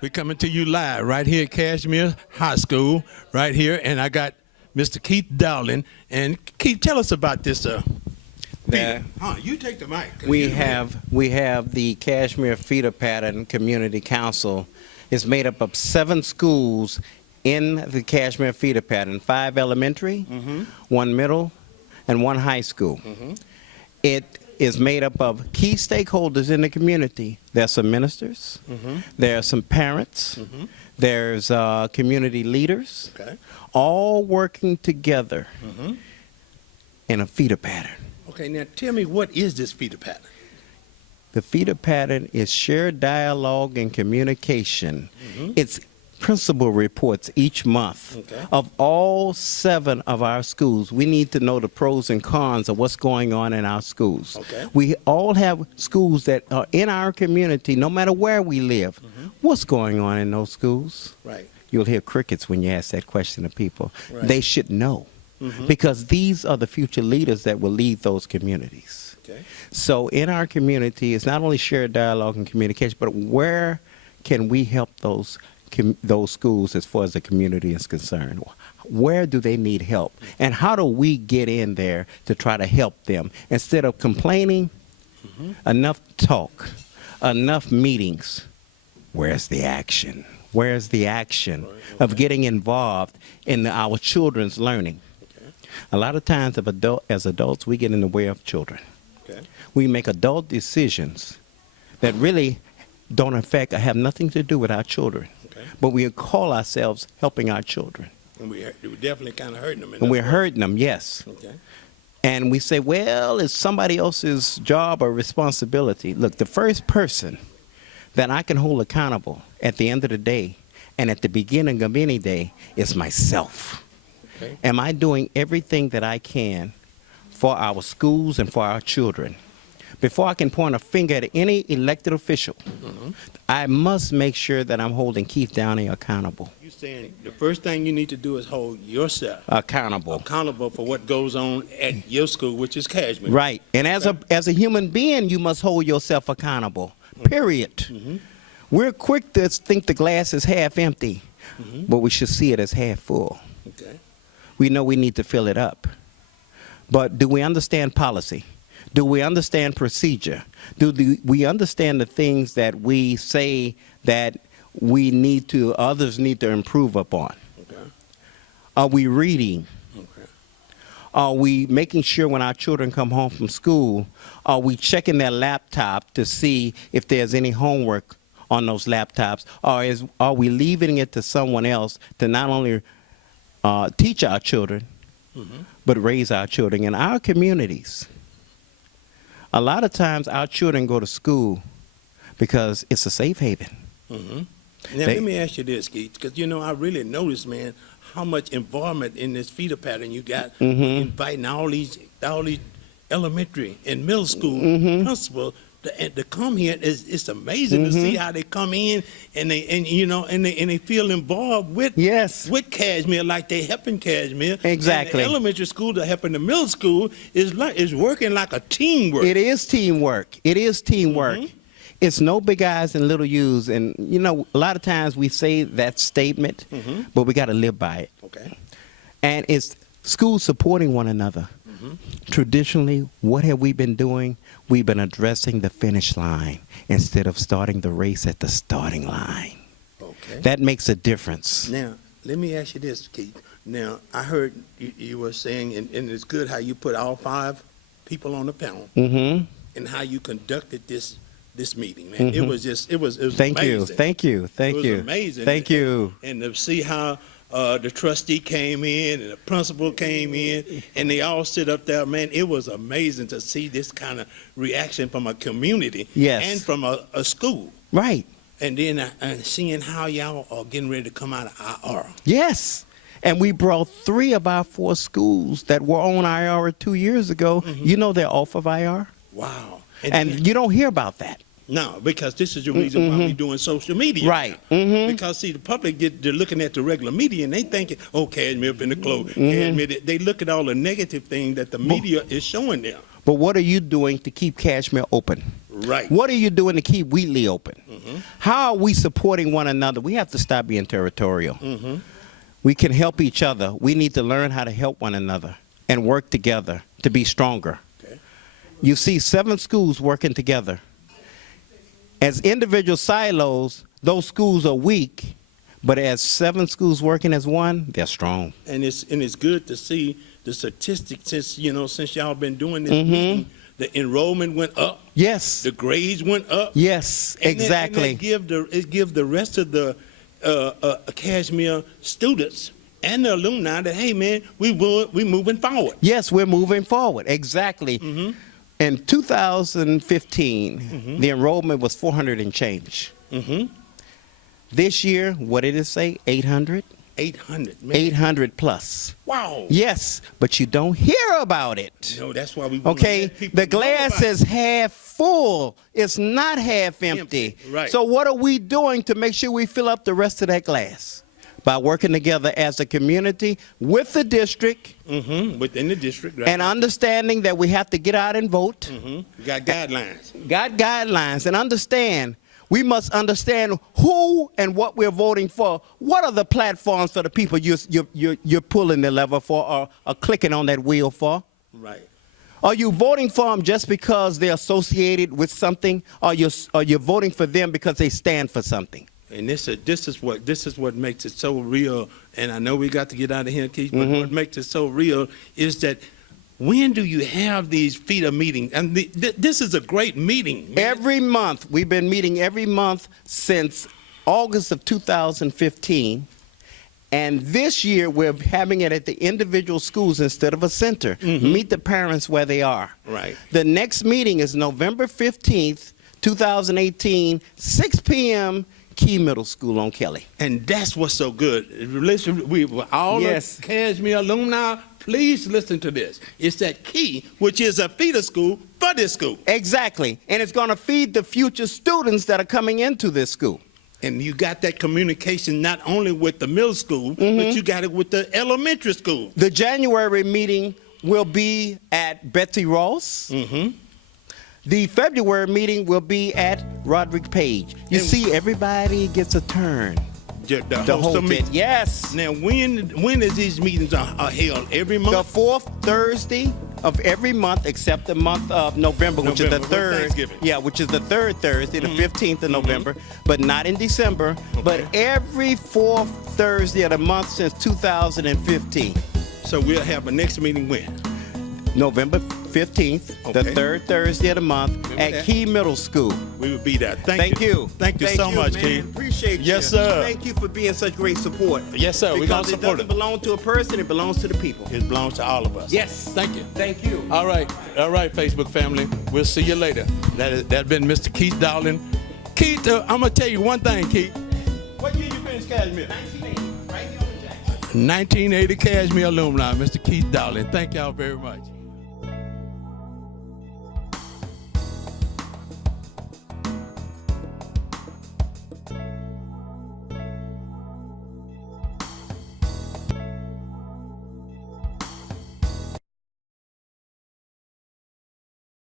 We're coming to you live right here at Kashmere High School, right here, and I got Mr. Keith Dowling. And Keith, tell us about this. You take the mic. We have the Kashmere Feeder Pattern Community Council. It's made up of 7 schools in the Kashmere Feeder Pattern, 5 elementary, 1 middle, and 1 high school. It is made up of key stakeholders in the community. There's some ministers, there are some parents, there's community leaders, all working together in a feeder pattern. Okay, now tell me, what is this feeder pattern? The feeder pattern is shared dialogue and communication. It's principal reports each month of all 7 of our schools. We need to know the pros and cons of what's going on in our schools. We all have schools that are in our community, no matter where we live. What's going on in those schools? You'll hear crickets when you ask that question to people. They should know, because these are the future leaders that will lead those communities. So in our community, it's not only shared dialogue and communication, but where can we help those schools as far as the community is concerned? Where do they need help? And how do we get in there to try to help them? Instead of complaining, enough talk, enough meetings, where's the action? Where's the action of getting involved in our children's learning? A lot of times as adults, we get in the way of children. We make adult decisions that really don't affect or have nothing to do with our children. But we call ourselves helping our children. And we're definitely kind of hurting them. And we're hurting them, yes. And we say, well, it's somebody else's job or responsibility. Look, the first person that I can hold accountable at the end of the day and at the beginning of any day is myself. Am I doing everything that I can for our schools and for our children? Before I can point a finger at any elected official, I must make sure that I'm holding Keith Downey accountable. You're saying the first thing you need to do is hold yourself accountable for what goes on at your school, which is Kashmere. Right. And as a human being, you must hold yourself accountable, period. We're quick to think the glass is half empty, but we should see it as half full. We know we need to fill it up. But do we understand policy? Do we understand procedure? Do we understand the things that we say that others need to improve upon? Are we reading? Are we making sure when our children come home from school, are we checking their laptop to see if there's any homework on those laptops? Or are we leaving it to someone else to not only teach our children, but raise our children in our communities? A lot of times our children go to school because it's a safe haven. Now, let me ask you this, Keith, because, I really noticed, man, how much involvement in this feeder pattern you got, inviting all these elementary and middle school principals to come here. It's amazing to see how they come in and they feel involved with Kashmere, like they helping Kashmere. Exactly. And the elementary school to helping the middle school is working like a teamwork. It is teamwork. It is teamwork. It's no big eyes and little U's. And a lot of times we say that statement, but we got to live by it. And it's schools supporting one another. Traditionally, what have we been doing? We've been addressing the finish line instead of starting the race at the starting line. That makes a difference. Now, let me ask you this, Keith. Now, I heard you were saying, and it's good how you put all 5 people on the panel, and how you conducted this meeting, man. It was Thank amazing. You. Thank you. Thank you. It was amazing. Thank you. And to see how the trustee came in and the principal came in and they all sit up there, man, it was amazing to see this kind of reaction from a community and from a school. Right. And then seeing how y'all are getting ready to come out of IR. Yes. And we brought 3 of our 4 schools that were on IR 2 years ago. They're off of IR. Wow. And you don't hear about that. No, because this is the reason why we're doing social media. Right. Because, see, the public they're looking at the regular media and they thinking, oh, Kashmere up in the clothes. They look at all the negative things that the media is showing them. But what are you doing to keep Kashmere open? Right. What are you doing to keep Wheatley open? How are we supporting one another? We have to stop being territorial. We can help each other. We need to learn how to help one another and work together to be stronger. Okay. You see 7 schools working together. As individual silos, those schools are weak, but as 7 schools working as one, they're strong. And it's good to see the statistics since y'all been doing this meeting. The enrollment went up. Yes. The grades went up. Yes, exactly. And it give the rest of the Kashmere students and the alumni that, hey man, we moving forward. Yes, we're moving forward. Exactly. In 2015, the enrollment was 400 and change. This year, what did it say? 800? 800, man. 800 plus. Wow. Yes, but you don't hear about it. No, that's why we Okay, the glass is half full. It's not half empty. Right. So what are we doing to make sure we fill up the rest of that glass? By working together as a community with the district. Within the district, right. And understanding that we have to get out and vote. We got guidelines. Got guidelines and understand. We must understand who and what we're voting for. What are the platforms for the people you're pulling the lever for or clicking on that wheel for? Right. Are you voting for them just because they're associated with something, or you're voting for them because they stand for something? And this is what makes it so real. And I know we got to get out of here, Keith, but what makes it so real is that when do you have these feeder meetings? And this is a great meeting, man. Every month. We've been meeting every month since August of 2015. And this year, we're having it at the individual schools instead of a center. Meet the parents where they are. Right. The next meeting is November 15th, 2018, 6 p.m., Key Middle School on Kelly. And that's what's so good. Listen, all the Kashmere alumni, please listen to this. It's that Key, which is a feeder school for this school. Exactly. And it's going to feed the future students that are coming into this school. And you got that communication not only with the middle school, but you got it with the elementary school. The January meeting will be at Betsy Ross. The February meeting will be at Roderick Page. You see, everybody gets a turn. The whole meeting. Yes. Now, when is these meetings are held? Every month? The 4th Thursday of every month, except the month of November, which is the 3rd. Yeah, which is the 3rd Thursday, the 15th of November, but not in December. But every 4th Thursday of the month since 2015. So we'll have a next meeting when? November 15th, the 3rd Thursday of the month at Key Middle School. We will be there. Thank you. Thank you so much, man. Keith. Appreciate you. Yes, sir. Thank you for being such great support. Yes, sir. We're going to support it. It doesn't belong to a person, it belongs to the people. It belongs to all of us. Yes. Thank you. Thank you. All right, Facebook family. We'll see you later. That's been Mr. Keith Dowling. Keith, I'm going to tell you one thing, Keith. What year you finished Kashmere? 1980, right here on the Jackson. 1980 Kashmere alumni, Mr. Keith Dowling. Thank y'all very much.